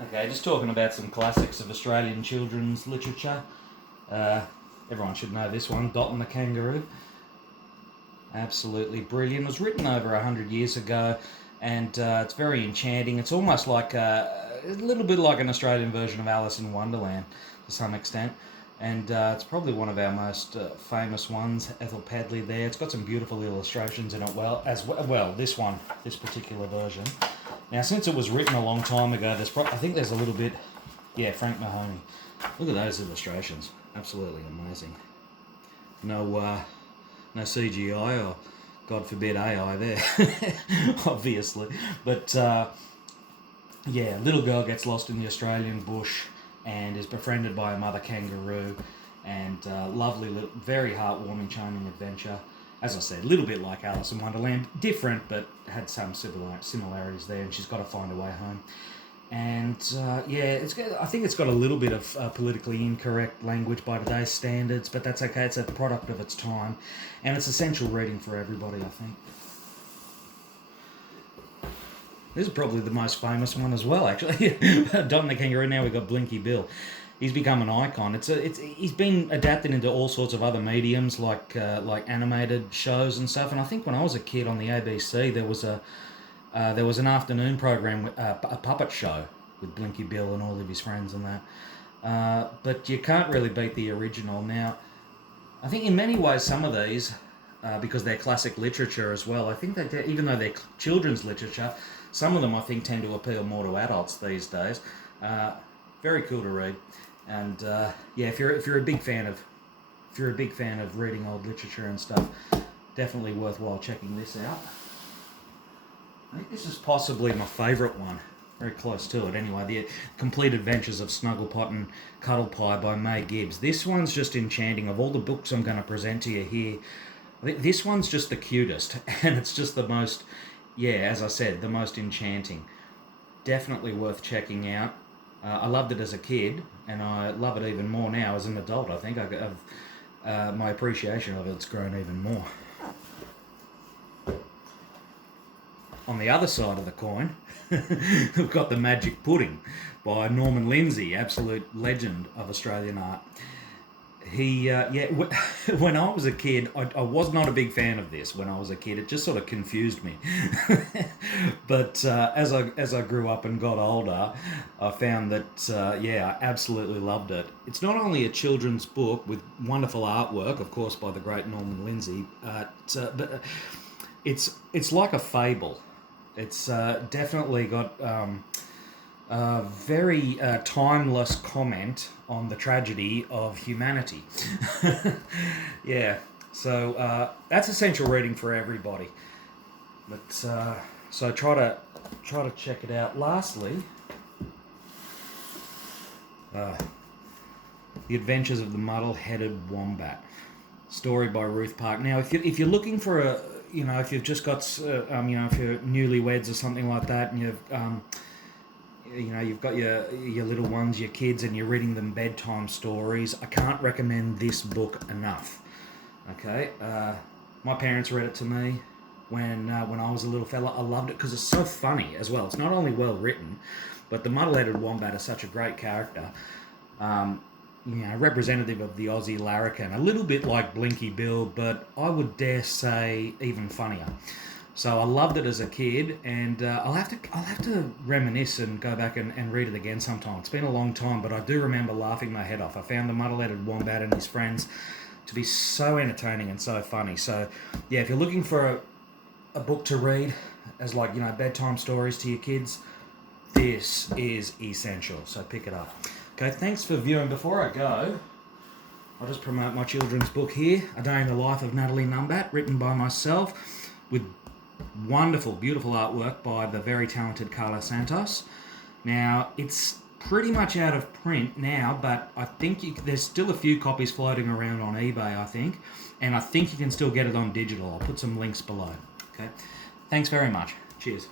Okay, just talking about some classics of Australian children's literature. Everyone should know this one, Dot and the Kangaroo. Absolutely brilliant. It was written over 100 years ago, and it's very enchanting. It's almost like a little bit like an Australian version of Alice in Wonderland to some extent. And it's probably one of our most famous ones, Ethel Padley there. It's got some beautiful illustrations in it this particular version. Now, since it was written a long time ago, I think there's a little bit, Frank Mahoney. Look at those illustrations, absolutely amazing. No CGI or, God forbid, AI there, obviously. But little girl gets lost in the Australian bush and is befriended by a mother kangaroo, and lovely, very heartwarming, charming adventure. As I said, a little bit like Alice in Wonderland, different, but had some similarities there, and she's got to find her way home. And I think it's got a little bit of politically incorrect language by today's standards, but that's okay. It's a product of its time, and it's essential reading for everybody, I think. This is probably the most famous one as well, actually. Dot and the Kangaroo. Now we've got Blinky Bill. He's become an icon. He's been adapted into all sorts of other mediums, like animated shows and stuff. And I think when I was a kid on the ABC, there was an afternoon program, a puppet show with Blinky Bill and all of his friends and that. But you can't really beat the original. Now, I think in many ways some of these, because they're classic literature as well, I think that even though they're children's literature, some of them I think tend to appeal more to adults these days. Very cool to read. And if you're a big fan of reading old literature and stuff, definitely worthwhile checking this out. I think this is possibly my favourite one. Very close to it anyway. The Complete Adventures of Snugglepot and Cuddlepie by May Gibbs. This one's just enchanting. Of all the books I'm going to present to you here, I think this one's just the cutest, and it's just the most, as I said, the most enchanting. Definitely worth checking out. I loved it as a kid, and I love it even more now as an adult. I think my appreciation of it's grown even more. On the other side of the coin, we've got The Magic Pudding by Norman Lindsay, absolute legend of Australian art. When I was a kid, I was not a big fan of this when I was a kid. It just sort of confused me. But as I grew up and got older, I found that, I absolutely loved it. It's not only a children's book with wonderful artwork, of course, by the great Norman Lindsay, but it's like a fable. It's definitely got a very timeless comment on the tragedy of humanity. So that's essential reading for everybody. But so try to check it out. Lastly, The Adventures of the Muddle-Headed Wombat, story by Ruth Park. Now, if you're looking for if you've just got if you're newlyweds or something like that, and you've got your little ones, your kids, and you're reading them bedtime stories, I can't recommend this book enough. Okay, my parents read it to me when I was a little fella. I loved it because it's so funny as well. It's not only well written, but the Muddle-Headed Wombat is such a great character. Representative of the Aussie larrikin, a little bit like Blinky Bill, but I would dare say even funnier. So I loved it as a kid, and I'll have to reminisce and go back and read it again sometime. It's been a long time, but I do remember laughing my head off. I found the Muddle-Headed Wombat and his friends to be so entertaining and so funny. So if you're looking for a book to read as bedtime stories to your kids, this is essential. So pick it up. Okay, thanks for viewing. Before I go, I'll just promote my children's book here, A Day in the Life of Natalie Numbat, written by myself, with wonderful, beautiful artwork by the very talented Carla Santos. Now, it's pretty much out of print now, but I think there's still a few copies floating around on eBay, I think, and I think you can still get it on digital. I'll put some links below. Okay, thanks very much. Cheers.